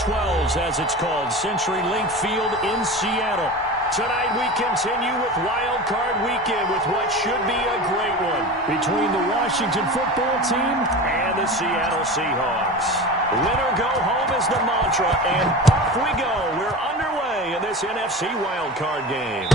MrGoose01's, as it's called, CenturyLink Field in Seattle. Tonight we continue with Wild Card Weekend with what should be a great one between the Washington football team and the Seattle Seahawks. Win or go home is the mantra, and off we go. We're underway in this NFC Wild Card game.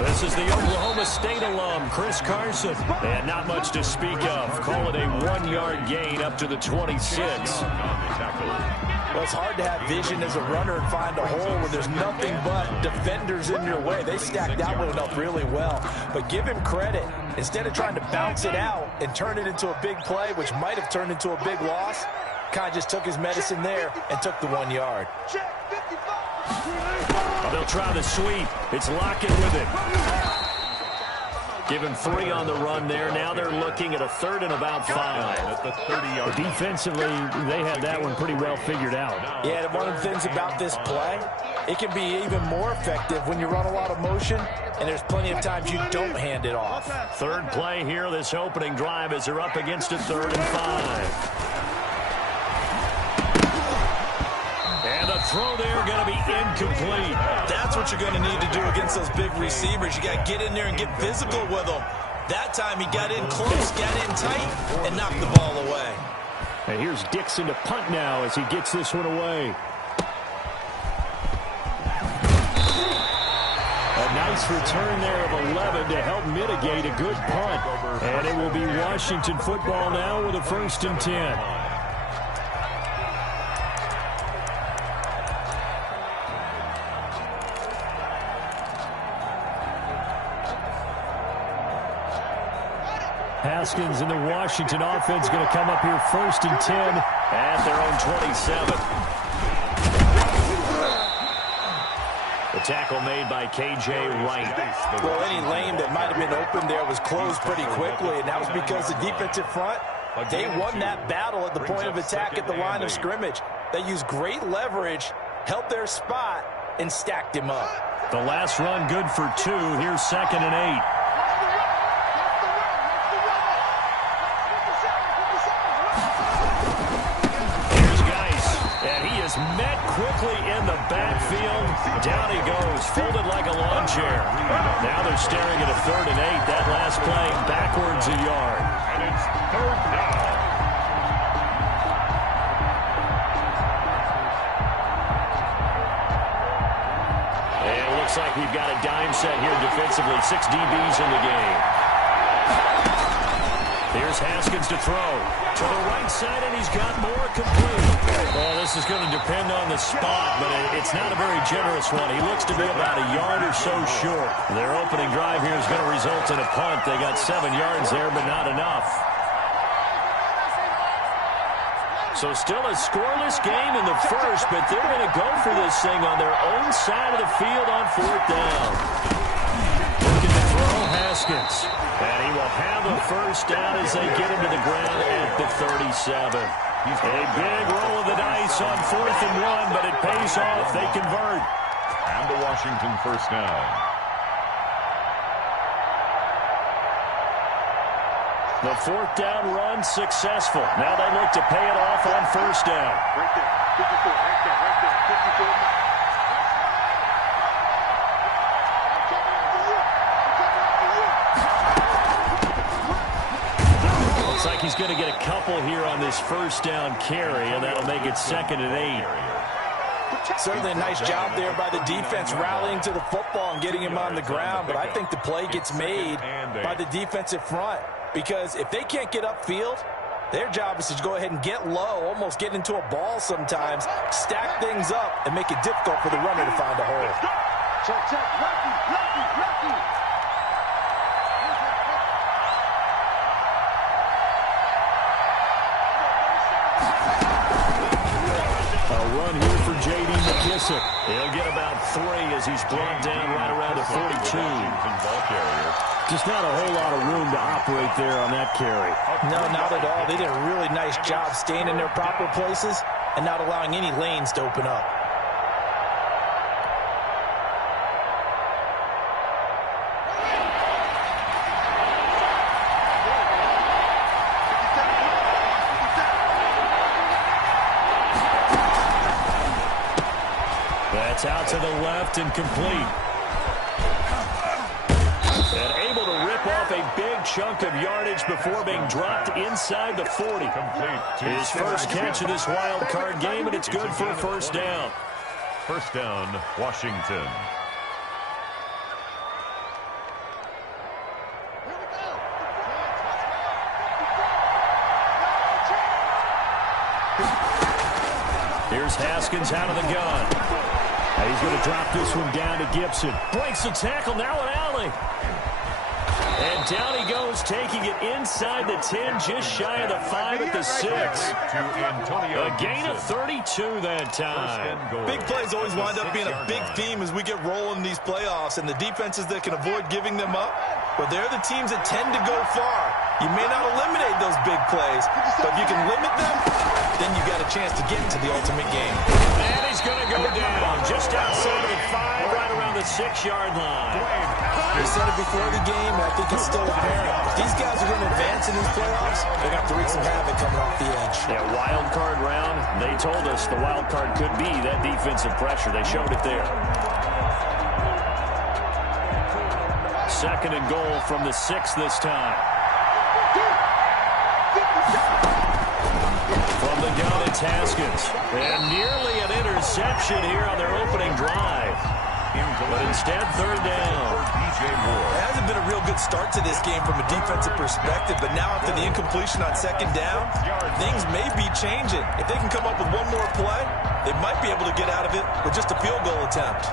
This is the Oklahoma State alum, Chris Carson. And not much to speak of. Call it a 1-yard gain up to the 26. Well, it's hard to have vision as a runner and find a hole when there's nothing but defenders in your way. They stacked that one up really well. But give him credit. Instead of trying to bounce it out and turn it into a big play, which might have turned into a big loss, kind of just took his medicine there and took the 1 yard. They'll try the sweep. It's Lockett with it. Give him 3 on the run there. Now they're looking at a 3rd and about 5. At the 30-yard. Defensively, they had that one pretty well figured out. Yeah, and one of the things about this play, it can be even more effective when you run a lot of motion, and there's plenty of times you don't hand it off. 3rd play here, this opening drive, as they're up against a 3rd and 5. And the throw there going to be incomplete. That's what you're going to need to do against those big receivers. You got to get in there and get physical with them. That time he got in close, got in tight, and knocked the ball away. And here's Dixon to punt now as he gets this one away. A nice return there of 11 to help mitigate a good punt. And it will be Washington football now with a 1st and 10. Haskins and the Washington offense going to come up here 1st and 10 at their own 27. The tackle made by K.J. Wright. Well, any lane that might have been open there was closed pretty quickly, and that was because the defensive front, they won that battle at the point of attack at the line of scrimmage. They used great leverage, held their spot, and stacked him up. The last run good for 2. Here's 2nd and 8. Met quickly in the backfield. Down he goes, folded like a lawn chair. Now they're staring at a 3rd and 8. That last play backwards a yard. And it's 3rd down. And it looks like we've got a dime set here defensively. 6 DBs in the game. Here's Haskins to throw. To the right side, and he's got more complete. Well, this is going to depend on the spot, but it's not a very generous one. He looks to be about a yard or so short. Their opening drive here is going to result in a punt. They got 7 yards there, but not enough. So still a scoreless game in the 1st, but they're going to go for this thing on their own side of the field on 4th down. Looking to throw Haskins. And he will have a 1st down as they get him to the ground at the 37. A big roll of the dice on 4th and 1, but it pays off. They convert. And the Washington 1st down. The 4th down run successful. Now they look to pay it off on 1st down. Right there. 54. Right there. 54. Looks like he's going to get a couple here on this 1st down carry, and that'll make it 2nd and 8. Certainly a nice job there by the defense rallying to the football and getting him on the ground, but I think the play gets made by the defensive front because if they can't get upfield, their job is to go ahead and get low, almost get into a ball sometimes, stack things up, and make it difficult for the runner to find a hole. Check, check, lucky, lucky, lucky. Gibson. He'll get about 3 as he's brought down right around the 42. Just not a whole lot of room to operate there on that carry. No, not at all. They did a really nice job staying in their proper places and not allowing any lanes to open up. That's out to the left and complete. And able to rip off a big chunk of yardage before being dropped inside the 40. His first catch of this wild card game, and it's good for a first down. First down, Washington. Here's Haskins out of the gun. He's going to drop this one down to Gibson. Breaks the tackle, now an alley. And down he goes, taking it inside the 10, just shy of the 5 at the 6. A gain of 32 that time. Big plays always wind up being a big theme as we get rolling these playoffs, and the defenses that can avoid giving them up, but they're the teams that tend to go far. You may not eliminate those big plays, but if you can limit them, then you've got a chance to get into the ultimate game. And he's going to go down just outside of the 5, right around the 6-yard line. We said it before the game, and I think it's still apparent. If these guys are going to advance in these playoffs, they're going to have to wreak some havoc coming off the edge. Yeah, wild card round, they told us the wild card could be that defensive pressure. They showed it there. Second and goal from the 6 this time. From the gun, it's Haskins. And nearly an interception here on their opening drive. But instead, third down. It hasn't been a real good start to this game from a defensive perspective, but now after the incompletion on second down, things may be changing. If they can come up with one more play, they might be able to get out of it with just a field goal attempt.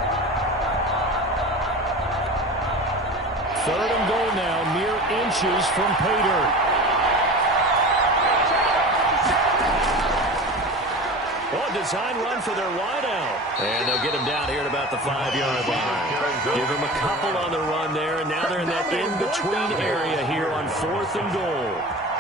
Third and goal now, mere inches from pay dirt. Oh, design run for their wideout. And they'll get him down here at about the 5-yard line. Give him a couple on the run there, and now they're in that in-between area here on 4th and goal.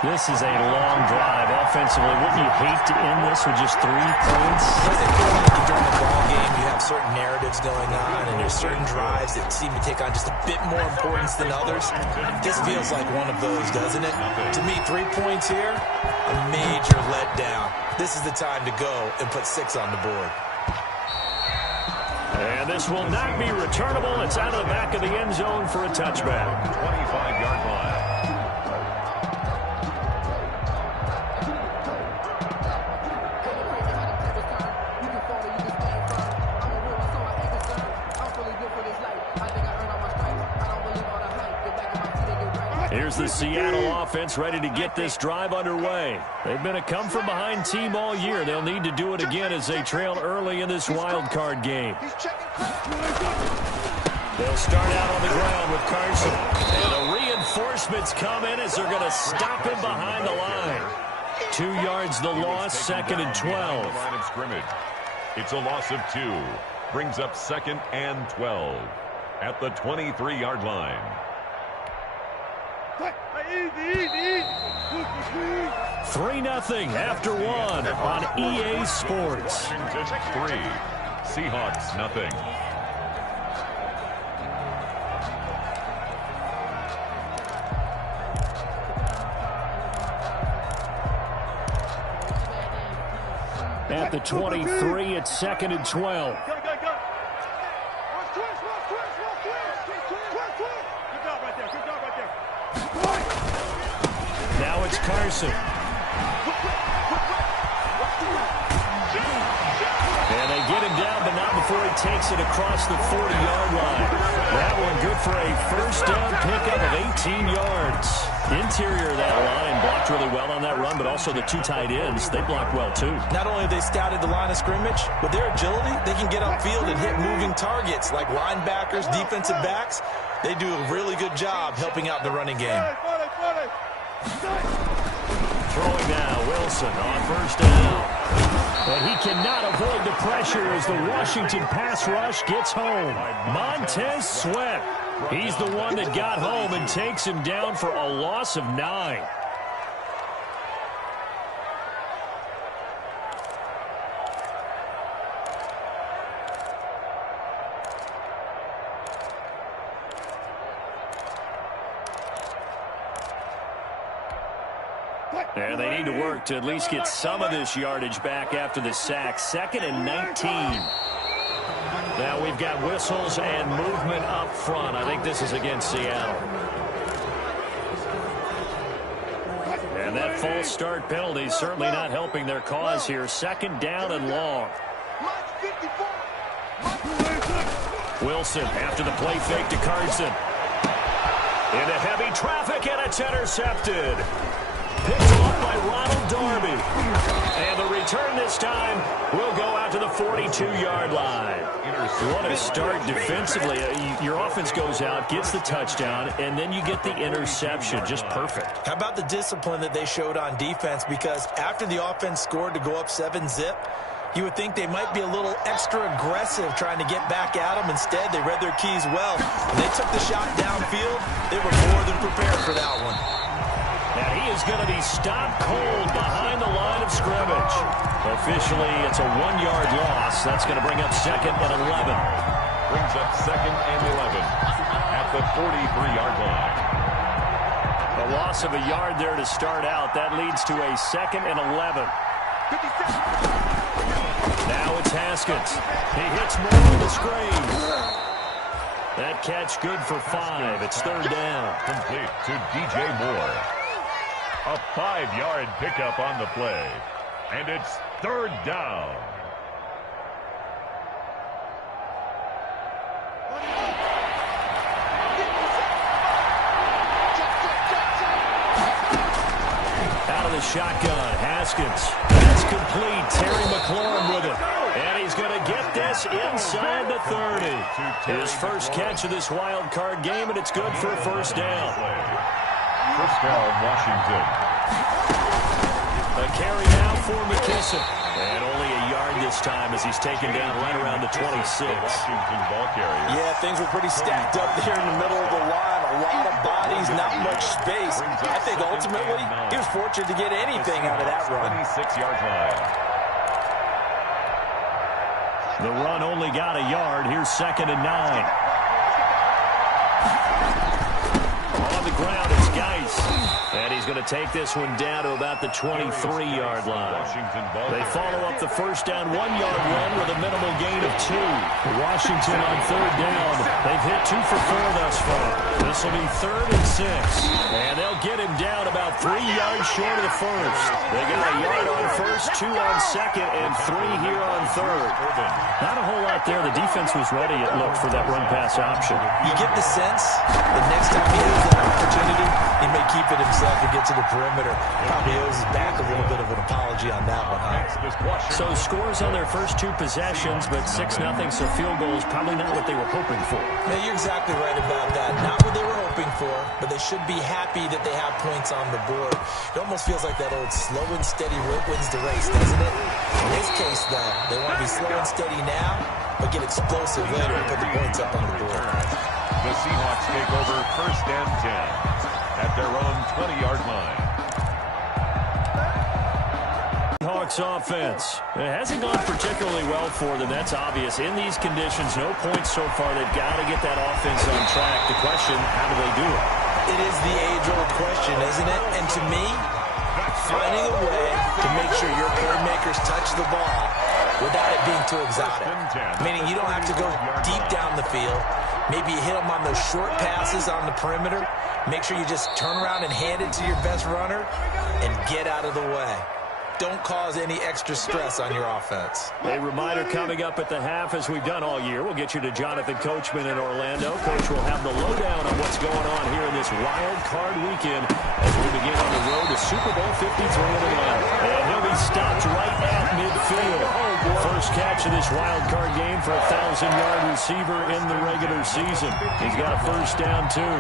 This is a long drive offensively. Wouldn't you hate to end this with just 3 points? Doesn't feel like during the ball game you have certain narratives going on, and there's certain drives that seem to take on just a bit more importance than others. This feels like one of those, doesn't it? To me, 3 points here, a major letdown. This is the time to go and put 6 on the board. And this will not be returnable. It's out of the back of the end zone for a touchback. 25-yard line. Here's the Seattle offense ready to get this drive underway. They've been a come-from-behind team all year. They'll need to do it again as they trail early in this wild card game. They'll start out on the ground with Carson. And the reinforcements come in as they're going to stop him behind the line. 2 yards the loss, 2nd and 12. Line of scrimmage. It's a loss of 2. Brings up 2nd and 12 at the 23-yard line. 3-0 after 1 on EA Sports. 3. Seahawks, nothing. At the 23, it's 2nd and 12. Now it's Carson. And they get him down, but not before he takes it across the 40-yard line. That one good for a first down pickup of 18 yards. Interior of that line blocked really well on that run, but also the 2 tight ends, they blocked well too. Not only have they scouted the line of scrimmage, with their agility, they can get upfield and hit moving targets like linebackers, defensive backs. They do a really good job helping out the running game. Throwing now, Wilson on first down. But he cannot avoid the pressure as the Washington pass rush gets home. Montez Sweat. He's the one that got home and takes him down for a loss of 9. And they need to work to at least get some of this yardage back after the sack. 2nd and 19. Now we've got whistles and movement up front. I think this is against Seattle. And that false start penalty is certainly not helping their cause here. 2nd down and long. Wilson after the play fake to Carson. Into heavy traffic, and it's intercepted. Picked off by Ronald Darby. And the return this time will go out to the 42-yard line. What a start defensively. Your offense goes out, gets the touchdown, and then you get the interception. Just perfect. How about the discipline that they showed on defense? Because after the offense scored to go up 7-zip, you would think they might be a little extra aggressive trying to get back at them. Instead, they read their keys well. When they took the shot downfield, they were more than prepared for that one. And he is going to be stopped cold behind the line of scrimmage. Officially, it's a 1-yard loss. That's going to bring up 2nd and 11. Brings up 2nd and 11 at the 43-yard line. A loss of a yard there to start out. That leads to a 2nd and 11. Now it's Haskins. He hits Moore on the screen. That catch good for 5. It's 3rd down. Complete to DJ Moore. A 5-yard pickup on the play. And it's 3rd down. Out of the shotgun, Haskins. That's complete. Terry McLaurin with it. And he's going to get this inside the 30. His first catch of this wild card game, and it's good for a 1st down. First down, Washington. A carry now for McKissick. And only a yard this time as he's taken down right around the 26. Washington ball carrier. Yeah, things were pretty stacked up there in the middle of the line. A lot of bodies, not much space. I think ultimately he was fortunate to get anything out of that run. 26-yard line. The run only got a yard. Here's 2nd and 9. On the ground, it's Geis. And he's going to take this one down to about the 23-yard line. They follow up the first down 1-yard run with a minimal gain of 2. Washington on 3rd down. They've hit 2 for 4 thus far. This will be 3rd and 6. And they'll get him down about 3 yards short of the first. They got a yard on first, 2 on second, and 3 here on 3rd. Not a whole lot there. The defense was ready, it looked, for that run-pass option. You get the sense that next time he has that opportunity, he may keep it himself and get to the perimeter. Probably owes his back a little bit of an apology on that one, huh? So scores on their first 2 possessions, but 6-0, so field goal is probably not what they were hoping for. Yeah, you're exactly right about that. Not what they were hoping for, but they should be happy that they have points on the board. It almost feels like that old slow and steady wins the race, doesn't it? In this case, though, they want to be slow and steady now, but get explosive later and put the points up on the board. The Seahawks take over 1st and 10 at their own 20-yard line. Hawks offense. It hasn't gone particularly well for them. That's obvious. In these conditions, no points so far. They've got to get that offense on track. The question, how do they do it? It is the age-old question, isn't it? And to me, finding a way to make sure your playmakers touch the ball without it being too exotic. Meaning you don't have to go deep down the field. Maybe you hit them on those short passes on the perimeter. Make sure you just turn around and hand it to your best runner and get out of the way. Don't cause any extra stress on your offense. A reminder coming up at the half, as we've done all year. We'll get you to Jonathan Coachman in Orlando. Coach will have the lowdown on what's going on here in this wild card weekend as we begin on the road to Super Bowl 53 in Atlanta. And he'll be stopped right at midfield. First catch of this wild card game for a 1,000-yard receiver in the regular season. He's got a first down, too.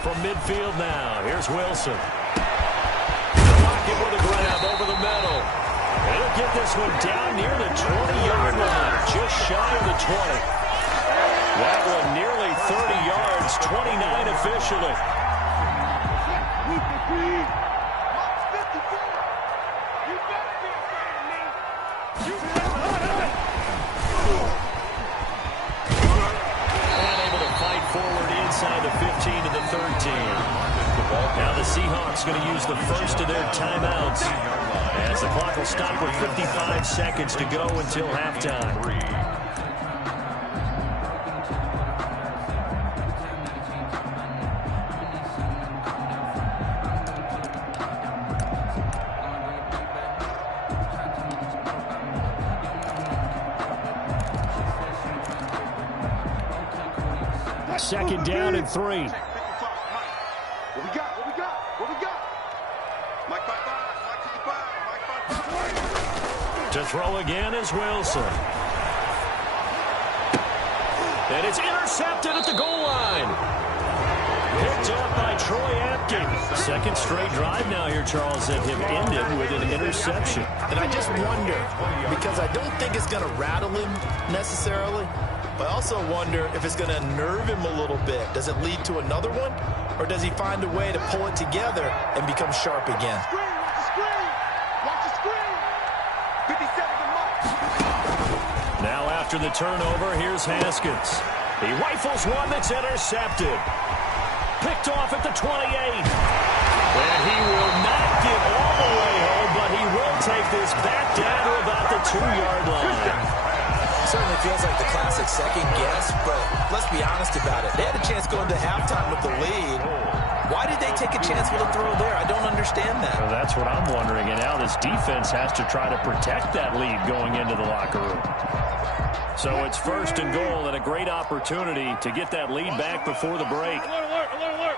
from midfield now. Here's Wilson. Locked with a grab over the middle. He'll get this one down near the 20-yard line, just shy of the 20. That one nearly 30 yards, 29 officially. Inside the 15 to the 13. Now the Seahawks going to use the first of their timeouts as the clock will stop with 55 seconds to go until halftime. Second down and 3. What we got? What we got? What we got? Mike 5-5, Mike 5-5, Mike 5-5. To throw again is Wilson. And it's intercepted at the goal line. Picked up by Troy Apke. Second straight drive now here, Charles, that have ended with an interception. And I just wonder, because I don't think it's going to rattle him necessarily, but I also wonder if it's going to nerve him a little bit. Does it lead to another one? Or does he find a way to pull it together and become sharp again? Screen, watch the screen. Watch the screen. 50 seconds a month. Now after the turnover, here's Haskins. He rifles one that's intercepted. Picked off at the 28. And he will not get all the way home, but he will take this back down to about the 2-yard line. Certainly feels like the classic second guess, but let's be honest about it. They had a chance going to halftime with the lead. Why did they take a chance with a throw there? I don't understand that. Well, that's what I'm wondering. And now this defense has to try to protect that lead going into the locker room. So it's first and goal and a great opportunity to get that lead back before the break. Alert, alert, alert.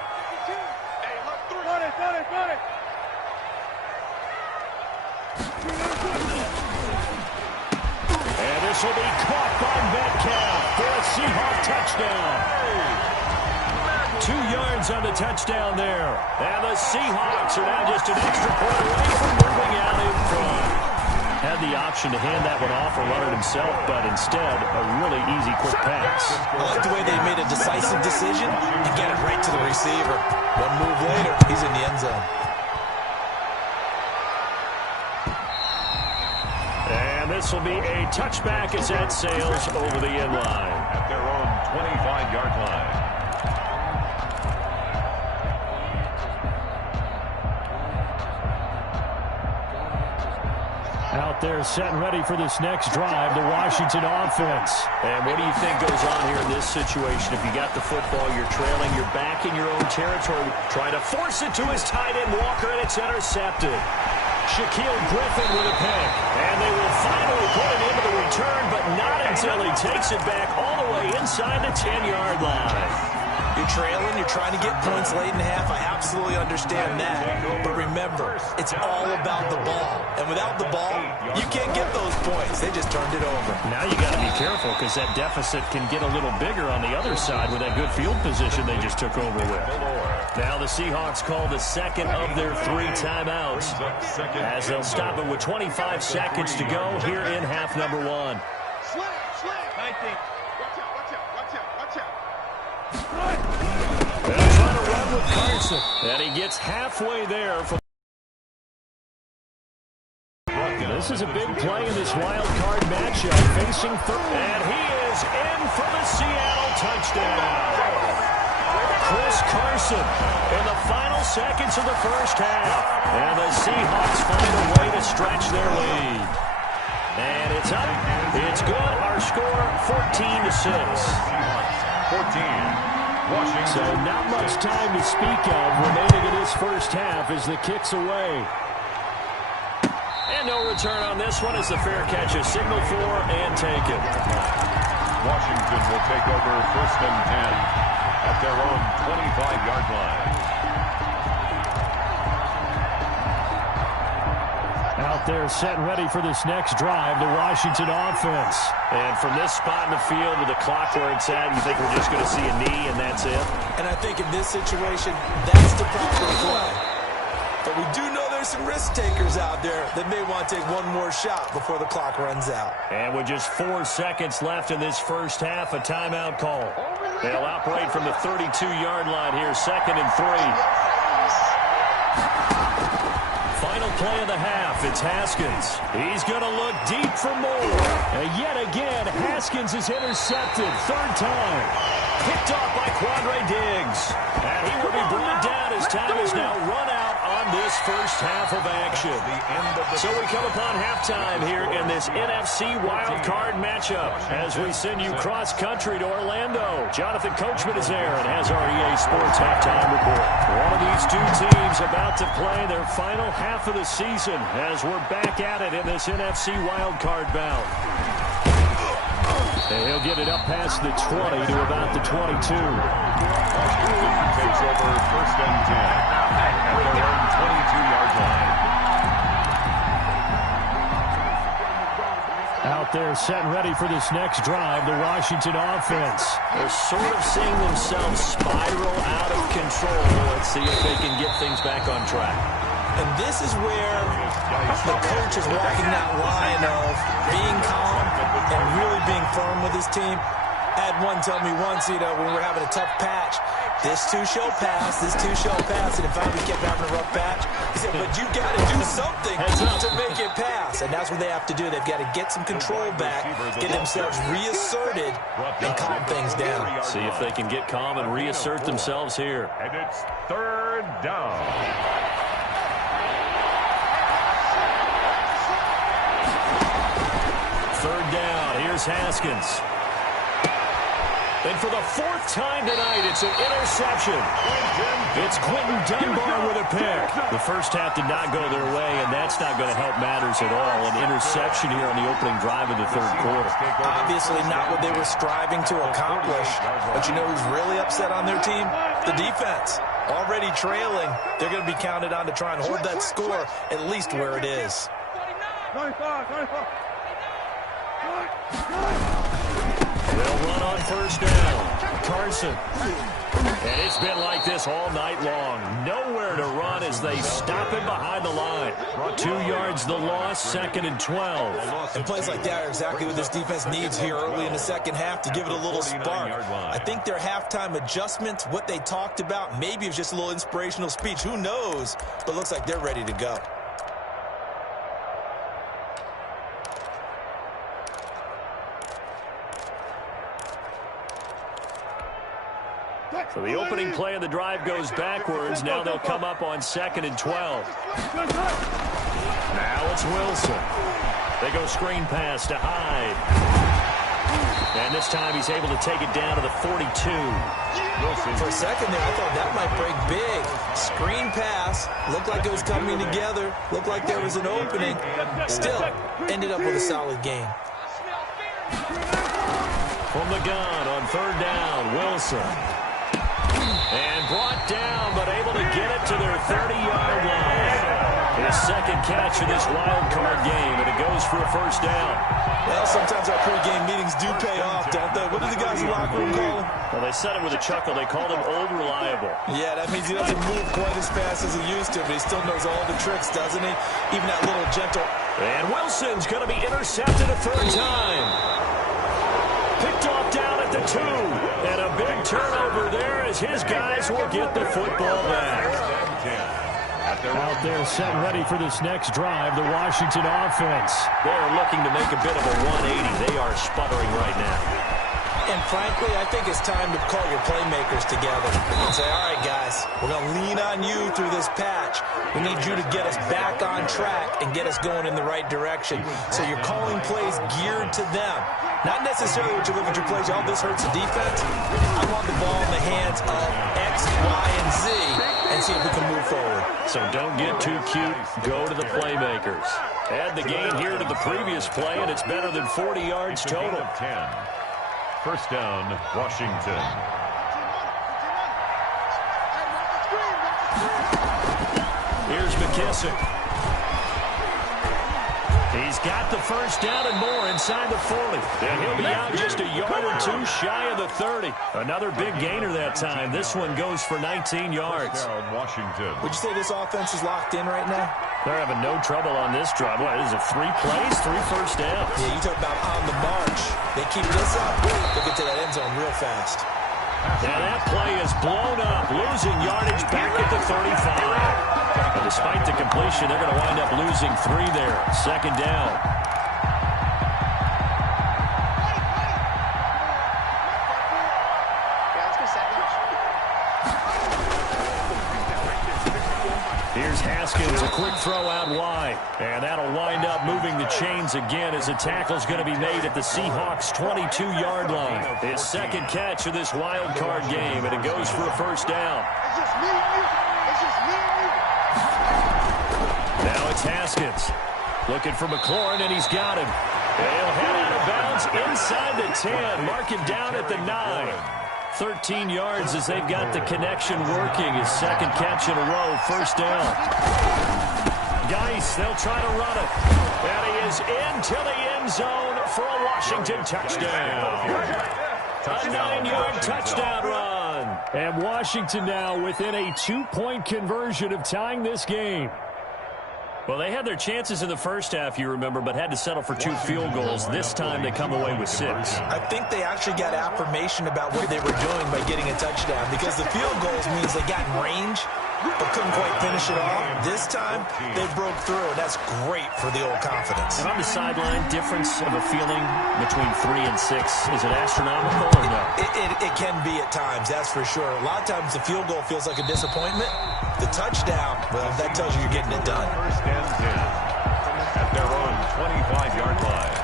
Hey, look, run it, run it, run it. And this will be caught by Metcalf for a Seahawk touchdown. 2 yards on the touchdown there. And the Seahawks are now just an extra point away from moving out in front. Had the option to hand that one off or run it himself, but instead, a really easy, quick pass. I like the way they made a decisive decision and get it right to the receiver. One move later, he's in the end zone. And this will be a touchback as that sails over the end line. At their own 25-yard line. Out there set and ready for this next drive, the Washington offense. And what do you think goes on here in this situation? If you got the football, you're trailing, you're back in your own territory, trying to force it to his tight end, Walker, and it's intercepted. Shaquille Griffin with a pick. And they will finally put it into the return, but not until he takes it back all the way inside the 10-yard line. You're trailing, you're trying to get points late in half. I absolutely understand that. But remember, it's all about the ball. And without the ball, you can't get those points. They just turned it over. Now you got to be careful because that deficit can get a little bigger on the other side with that good field position they just took over with. Now the Seahawks call the second of their 3 timeouts as they'll stop it with 25 seconds to go here in half number 1. Slam, slam. 19. Watch out, watch out, watch out, watch out. They'll try to run with Carson. And he gets halfway there. This is a big play in this wild card matchup facing third. And he is in for the Seattle touchdown. Chris Carson in the final seconds of the first half. And the Seahawks find a way to stretch their lead. And it's up. It's good. Our score 14-6. 14. Washington. So not much time to speak of remaining in this first half as the kick's away. And no return on this one as the fair catch is signaled for and taken. Washington will take over first and 10 at their own 25-yard line. Out Out there set and ready for this next drive, the Washington offense. And from this spot in the field with the clock where it's at, you think we're just going to see a knee and that's it? And I think in this situation, that's the proper play. But we do know there's some risk takers out there that may want to take one more shot before the clock runs out. And with just 4 seconds left in this first half, a timeout call. They'll operate from the 32-yard line here, 2nd and 3. Final play of the half, it's Haskins. He's going to look deep for more. And yet again, Haskins is intercepted, 3rd time. Picked off by Quandre Diggs. And he will be brought down as time is now run out on this first half of action. So we come upon halftime here in this NFC wildcard matchup as we send you cross-country to Orlando. Jonathan Coachman is there and has our EA Sports halftime report. One of these two teams about to play their final half of the season as we're back at it in this NFC wildcard bout. And he'll get it up past the 20 to about the 22. Takes over 1st and 10 at their own 22-yard line. Out there set and ready for this next drive, the Washington offense. They're sort of seeing themselves spiral out of control. Let's see if they can get things back on track. And this is where the coach is walking that line of being calm and really being firm with his team. I had one tell me once, when we were having a tough patch, this too shall pass, this too shall pass. And if we kept having a rough patch, he said, but you got to do something to make it pass. And that's what they have to do. They've got to get some control back, get themselves reasserted, and calm things down. See if they can get calm and reassert themselves here. And it's 3rd down. 3rd down, here's Haskins. And for the 4th time tonight, it's an interception. It's Quentin Dunbar with a pick. The first half did not go their way, and that's not going to help matters at all. An interception here on the opening drive of the 3rd quarter. Obviously not what they were striving to accomplish. But you know who's really upset on their team? The defense. Already trailing. They're going to be counted on to try and hold that score at least where it is. 95. They'll run on 1st down. Carson. And it's been like this all night long. Nowhere to run as they stop him behind the line. 2 yards the loss, 2nd and 12. And plays like that are exactly what this defense needs here early in the second half to give it a little spark. I think their halftime adjustments, what they talked about, maybe it was just a little inspirational speech. Who knows? But looks like they're ready to go. So the opening play of the drive goes backwards. Now they'll come up on 2nd and 12. Now it's Wilson. They go screen pass to Hyde. And this time he's able to take it down to the 42. Wilson. For a second there, I thought that might break big. Screen pass. Looked like it was coming together. Looked like there was an opening. Still, ended up with a solid game. From the gun on 3rd down, Wilson. And brought down, but able to get it to their 30-yard line. His 2nd catch of this wild card game, and it goes for a 1st down. Well, sometimes our pregame meetings do pay off, don't they? What do the guys in the locker room call him? Well, they said it with a chuckle. They called him Old Reliable. Yeah, that means he doesn't move quite as fast as he used to, but he still knows all the tricks, doesn't he? Even that little gentle. And Wilson's going to be intercepted a 3rd time. Picked off down at the 2. And a big turnover there as his guys will get the football back. Out there set and ready for this next drive, the Washington offense. They're looking to make a bit of a 180. They are sputtering right now. And frankly, I think it's time to call your playmakers together and say, all right, guys, we're going to lean on you through this patch. We need you to get us back on track and get us going in the right direction. So you're calling plays geared to them. Not necessarily what you look at your plays, oh, this hurts the defense. I want the ball in the hands of X, Y, and Z and see if we can move forward. So don't get too cute. Go to the playmakers. Add the gain here to the previous play, and it's better than 40 yards total. 10. 1st down, Washington. Here's McKissick. He's got the first down and more inside the 40. And he'll be out just a yard or two shy of the 30. Another big gainer that time. This one goes for 19 yards. Washington. Would you say this offense is locked in right now? They're having no trouble on this drive. What is it, 3 plays, 3 first downs? Yeah, you talk about on the march. They keep this up, they'll get to that end zone real fast. And that play is blown up, losing yardage back at the 35. And despite the completion, they're going to wind up losing 3 there. Second down. Here's Haskins, a quick throw out wide. And that'll wind up moving the chains again as a tackle's going to be made at the Seahawks' 22-yard line. His second catch of this wild card game, and it goes for a first down. It's just me and you. It's just me and you. Now it's Haskins. Looking for McLaurin, and he's got him. He'll head out of bounds inside the 10. Mark him down at the 9. 13 yards as they've got the connection working. His second catch in a row, first down. Geis, they'll try to run it. And he is into the end zone for a Washington touchdown. A 9-yard touchdown run. And Washington now within a 2-point conversion of tying this game. Well, they had their chances in the first half, you remember, but had to settle for 2 field goals. This time they come away with 6. I think they actually got affirmation about what they were doing by getting a touchdown, because the field goals means they got in range but couldn't quite finish it off. This time they broke through, and that's great for the old confidence. And on the sideline, difference of a feeling between 3 and 6, is it astronomical or no? It can be at times, that's for sure. A lot of times the field goal feels like a disappointment. The touchdown, well, that tells you you're getting it done. First and 10 at their own 25-yard line.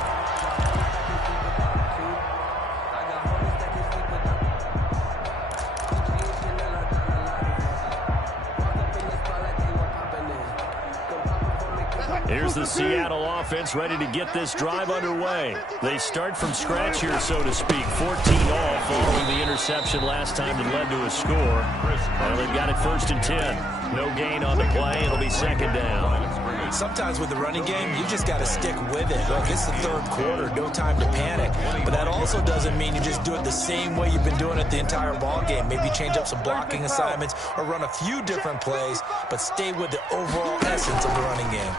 Here's the Seattle offense ready to get this drive underway. They start from scratch here, so to speak. 14 all following the interception last time that led to a score. Well, they've got it first and 10. No gain on the play. It'll be second down. Sometimes with the running game, you just got to stick with it. Look, it's the third quarter, no time to panic. But that also doesn't mean you just do it the same way you've been doing it the entire ball game. Maybe change up some blocking assignments or run a few different plays, but stay with the overall essence of the running game.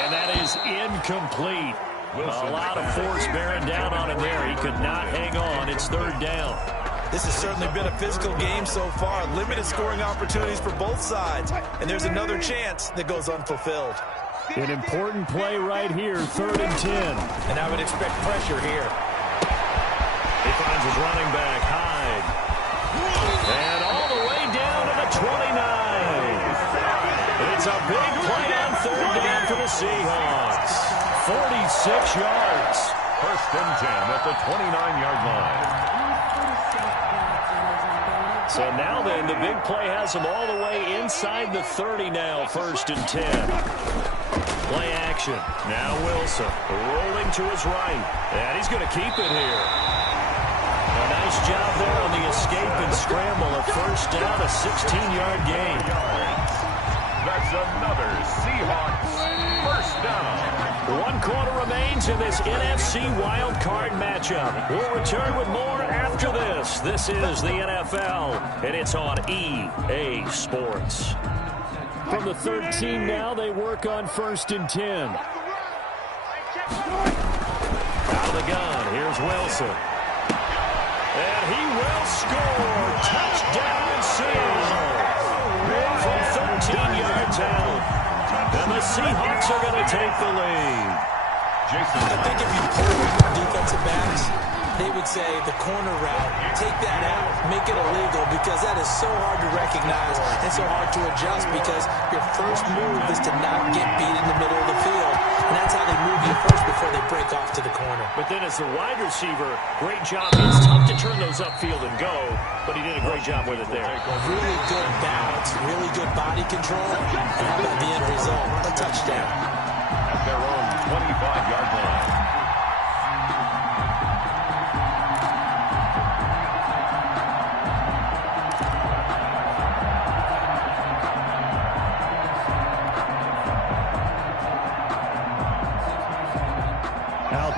And that is incomplete. A lot of force bearing down on him there. He could not hang on. It's third down. This has certainly been a physical game so far. Limited scoring opportunities for both sides. And there's another chance that goes unfulfilled. An important play right here, third and 10. And I would expect pressure here. He finds his running back, Hyde. And all the way down to the 29. It's a big play on third down for the Seahawks. 46 yards. First and 10 at the 29-yard line. So now then, the big play has them all the way inside the 30 now, first and 10. Play action. Now Wilson rolling to his right. And he's going to keep it here. A nice job there on the escape and scramble. A first down, a 16-yard gain. That's another Seahawks first down. 1 quarter remains in this NFC wild card matchup. We'll return with more after this. This is the NFL, and it's on EA Sports. From the 13 now, they work on first and 10. Out of the gun, here's Wilson. And he will score. Touchdown, Seattle. From 13 yards out. And the Seahawks are going to take the lead. I think if you pull defensive backs, they would say the corner route, take that out, make it illegal, because that is so hard to recognize and so hard to adjust, because your first move is to not get beat in the middle of the field. And that's how they move you first before they break off to the corner. But then as the wide receiver, great job. It's tough to turn those upfield and go, but he did a great job with it there. Really good balance, really good body control, and how about the end result? A touchdown. At their own 25-yard line.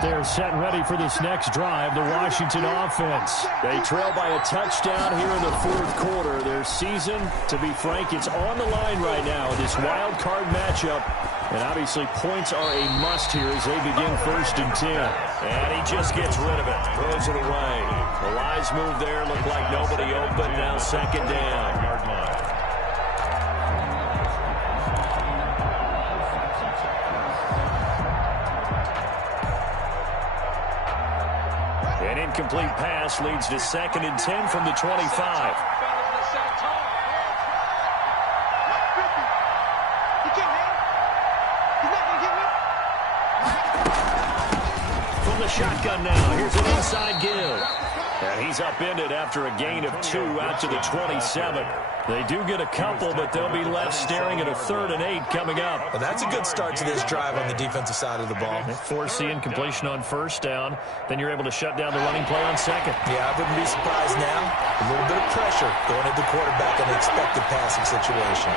there set and ready for this next drive, the Washington offense. They trail by a touchdown here in the fourth quarter. Their season, to be frank, it's on the line right now in this wild card matchup. And obviously points are a must here as they begin 1st and 10. And he just gets rid of it, throws it away. The wise move there, looked like nobody open, now 2nd down. Yard line. An incomplete pass leads to 2nd and 10 from the 25. Shotgun now. Here's an inside give. And he's upended after a gain of 2 out to the 27. They do get a couple, but they'll be left staring at a 3rd and 8 coming up. Well, that's a good start to this drive on the defensive side of the ball. Force the incompletion on 1st down. Then you're able to shut down the running play on 2nd. Yeah, I wouldn't be surprised now. A little bit of pressure going at the quarterback in the expected passing situation.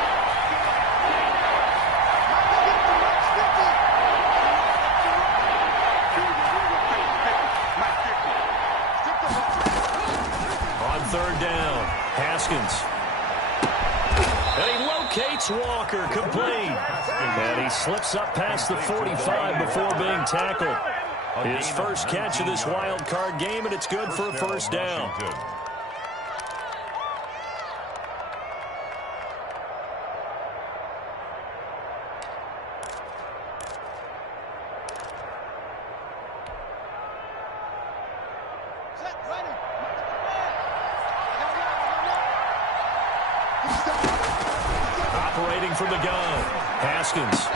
And he locates Walker, complete. And he slips up past the 45 before being tackled. His first catch of this wild card game, and it's good for a 1st down. Operating from the gun, Haskins.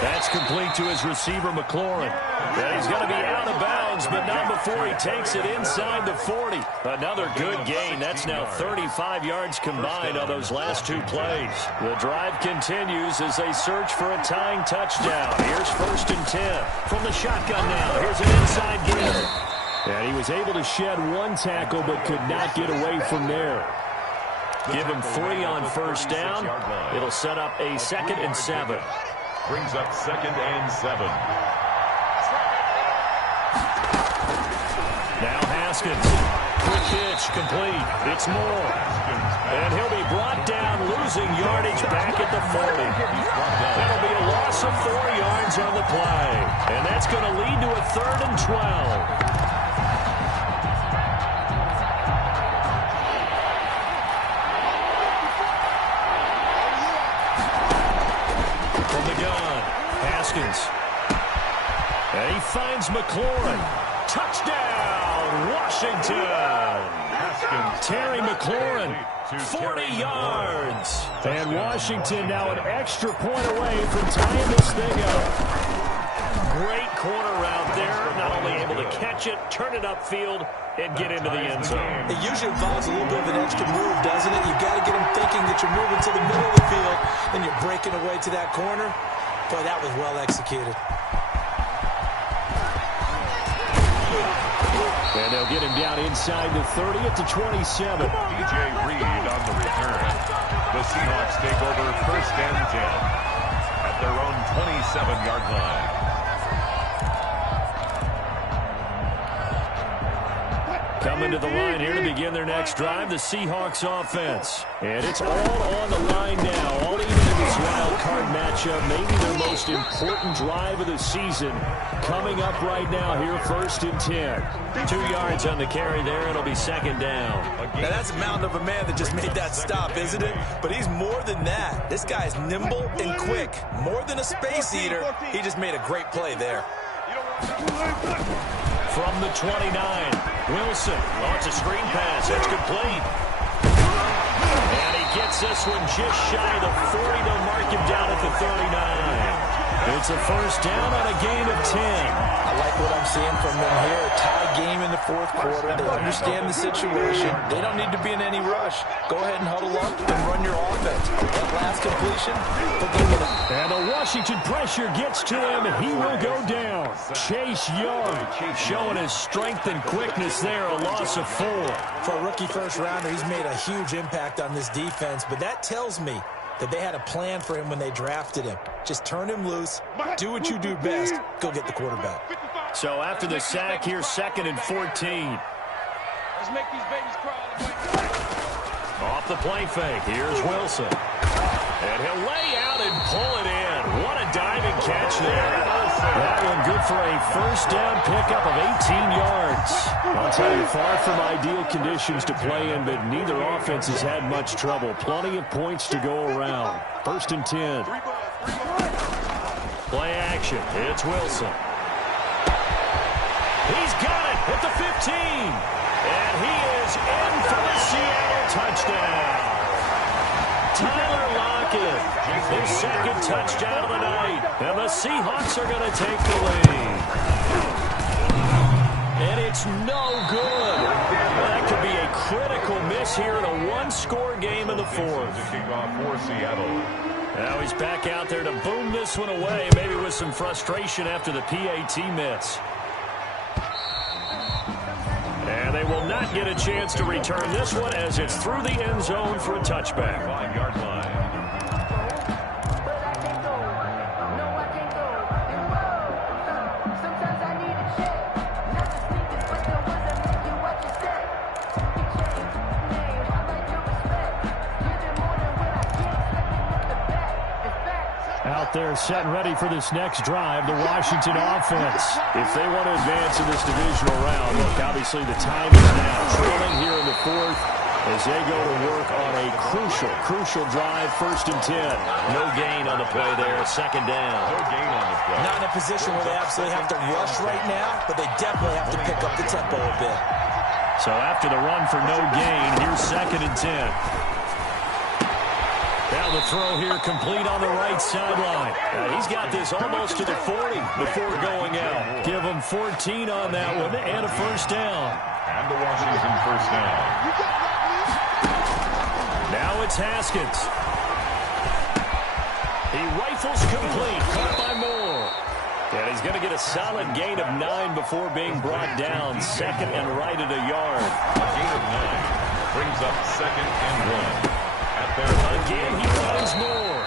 That's complete to his receiver, McLaurin. And he's going to be out of bounds, but not before he takes it inside the 40. Another good gain. That's now 35 yards combined on those last 2 plays. The drive continues as they search for a tying touchdown. Here's 1st and 10. From the shotgun now, here's an inside give. And he was able to shed 1 tackle, but could not get away from there. Give him 3 on 1st down. It'll set up a 2nd and 7. Brings up 2nd and 7. Now Haskins. Quick pitch, complete. It's Moore. And he'll be brought down, losing yardage back at the 40. That'll be a loss of 4 yards on the play. And that's going to lead to a 3rd and 12. And he finds McLaurin. Touchdown, Washington. Terry McLaurin, 40 yards. And Washington now an extra point away from tying this thing up. Great corner route there. Not only able to catch it, turn it upfield, and get into the end zone. It usually involves a little bit of an extra move, doesn't it? You've got to get him thinking that you're moving to the middle of the field, and you're breaking away to that corner. Boy, that was well executed. And they'll get him down inside the 30 at the 27. DJ Reed on the return. The Seahawks take over 1st and 10 at their own 27-yard line. Coming to the line here to begin their next drive, the Seahawks offense. And it's all on the line now, all even in this wild card matchup. Maybe their most important drive of the season coming up right now here, 1st and 10. 2 yards on the carry there. It'll be 2nd down. Now that's a mountain of a man that just made that stop, isn't it? But he's more than that. This guy's nimble and quick. More than a space eater. He just made a great play there. From the 29, Wilson. Oh, it's a screen pass. It's complete. And he gets this one just shy of the 40. They'll mark him down at the 39. It's a 1st down on a gain of 10. I like what I'm seeing from them here. A tie game in the 4th quarter. They understand the situation. They don't need to be in any rush. Go ahead and huddle up and run your offense. That last completion, they'll go with it. And the Washington pressure gets to him, and he will go down. Chase Young showing his strength and quickness there, a loss of 4. For a rookie 1st rounder, he's made a huge impact on this defense, but that tells me that they had a plan for him when they drafted him. Just turn him loose, do what you do best, go get the quarterback. So after the sack, here's 2nd and 14. Let's make these babies cry. Off the play fake, here's Wilson. And he'll lay out and pull it in. What a diving catch there. That one good for a first down pickup of 18 yards. I'll tell you, far from ideal conditions to play in, but neither offense has had much trouble. Plenty of points to go around. 1st and 10. Play action. It's Wilson. He's got it at the 15. And he is in for the Seattle touchdown. Tyler Lockett, his 2nd touchdown of the night. And the Seahawks are going to take the lead. And it's no good. That could be a critical miss here in a one-score game in the 4th. Kickoff for Seattle. Now he's back out there to boom this one away, maybe with some frustration after the PAT miss. And they will not get a chance to return this one as it's through the end zone for a touchback. 5-yard line. Out there set and ready for this next drive, the Washington offense. If they want to advance in this divisional round, look, obviously the time is now. Trailing here in the 4th as they go to work on a crucial drive, 1st and 10. No gain on the play there, 2nd down. No gain on the play. Not in a position where they absolutely have to rush right now, but they definitely have to pick up the tempo a bit. So after the run for no gain, here's 2nd and 10. Now the throw here complete on the right sideline. He's got this almost to the 40 before going out. Give him 14 on that one and a first down. And the Washington first down. Now it's Haskins. He rifles complete, caught by Moore. And he's going to get a solid gain of 9 before being brought down. 2nd and right at a yard. A gain of 9 brings up 2nd and 1. Again, he finds Moore.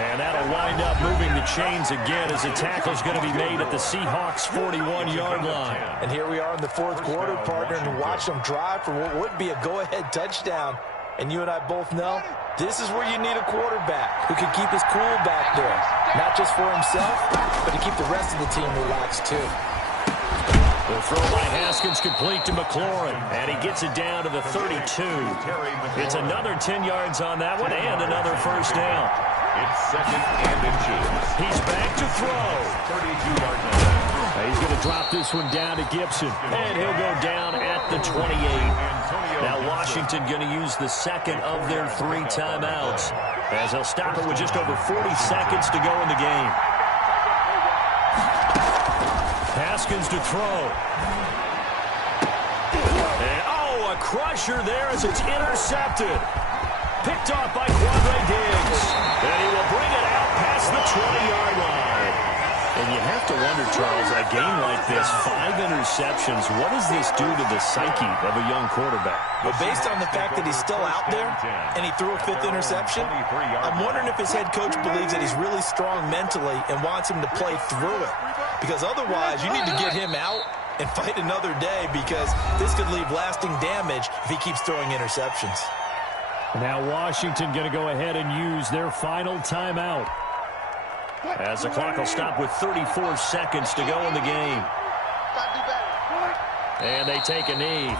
And that'll wind up moving the chains again as the tackle's going to be made at the Seahawks' 41-yard line. And here we are in the 4th quarter, partner, and watch them drive for what would be a go-ahead touchdown. And you and I both know this is where you need a quarterback who can keep his cool back there. Not just for himself, but to keep the rest of the team relaxed, too. The throw by Haskins complete to McLaurin, and he gets it down to the 32. It's another 10 yards on that one and another first down. It's 2nd and inches. He's back to throw. 32-yard line. He's going to drop this one down to Gibson, and he'll go down at the 28. Now Washington going to use the 2nd of their 3 timeouts as they'll stop it with just over 40 seconds to go in the game. Haskins to throw. And, a crusher there as it's intercepted. Picked off by Quandre Diggs. And he will bring it out past the 20-yard line. And you have to wonder, Charles, a game like this, 5 interceptions, what does this do to the psyche of a young quarterback? Well, based on the fact that he's still out there and he threw a 5th interception, I'm wondering if his head coach believes that he's really strong mentally and wants him to play through it. Because otherwise, you need to get him out and fight another day because this could leave lasting damage if he keeps throwing interceptions. Now Washington going to go ahead and use their final timeout as the clock will stop with 34 seconds to go in the game. And they take a knee.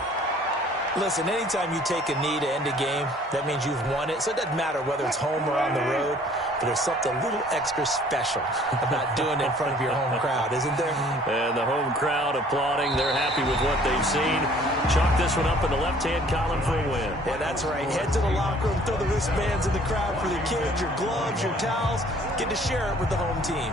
Listen, anytime you take a knee to end a game, that means you've won it. So it doesn't matter whether it's home or on the road, but there's something a little extra special about doing it in front of your home crowd, isn't there? And the home crowd applauding. They're happy with what they've seen. Chalk this one up in the left-hand column for a win. Yeah, that's right. Head to the locker room, throw the wristbands in the crowd for the kids, your gloves, your towels. Get to share it with the home team.